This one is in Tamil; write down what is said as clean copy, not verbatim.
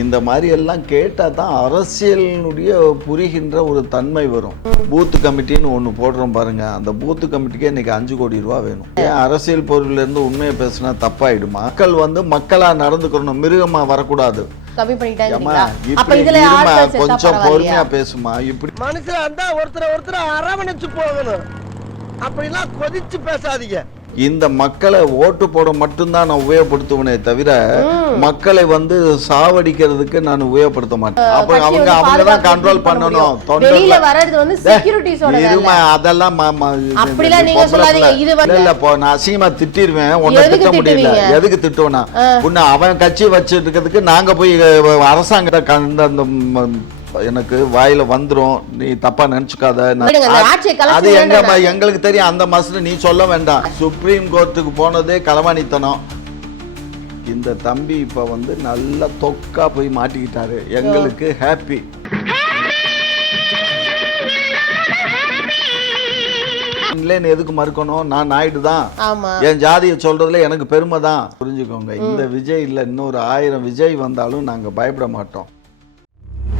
இந்த மாதிரி எல்லாம் கேட்டா தான் அரசியலினுடைய புரிகின்ற ஒரு தன்மை வரும். பூத் கமிட்டின்னு ஒன்று போடுறோம் பாருங்க, அந்த பூத் கமிட்டிக்கே இன்னைக்கு 5 கோடி ரூபா வேணும். ஏன் அரசியல் பொருள்ல இருந்து உண்மையை பேசினா தப்பாயிடுமா? மக்கள் மக்களா நடந்துக்கணும், மிருகமா வரக்கூடாது. கொஞ்சம் பொறுமையா பேசுமா. இப்படி மனுஷன் ஒருத்தர் அரவணைச்சு போகணும், அப்படிலாம் கொதிச்சு பேசாதீங்க. இந்த மக்களை ஓட்டு போட மட்டும்தான் நான் உபயோகப்படுத்துவனே தவிர மக்களை சாவடிக்கிறதுக்கு நான் உபயோகப்படுத்த மாட்டேன். அப்ப அவங்க தான் கண்ட்ரோல் பண்ணணும். அதெல்லாம் நான் அசிங்கமா திட்டிருவேன். உன்னை திட்ட முடியல, எதுக்கு திட்டுவேனா? உன்னை அவன் கட்சி வச்சுட்டு இருக்கிறதுக்கு நாங்க போய் அரசாங்கத்தை எனக்கு வாயில வந்துரும், நீ தப்பா நினைச்சுக்காத. அது எங்களுக்கு தெரியும், அந்த மசல நீ சொல்ல வேண்டாம். சுப்ரீம் கோர்ட்டுக்கு போனதே களவாணித்தனம். இந்த தம்பி இப்ப நல்ல தொக்கா போய் மாட்டிக்கிட்டாரு. எங்களுக்கு ஹாப்பி. எதுக்கு மறுக்கணும்? நான் நாயுடு தான், என் ஜாதியை சொல்றதுல எனக்கு பெருமை தான். புரிஞ்சுக்கோங்க, இந்த விஜய் இல்ல இன்னொரு 1000 விஜய் வந்தாலும் நாங்க பயப்பட மாட்டோம்.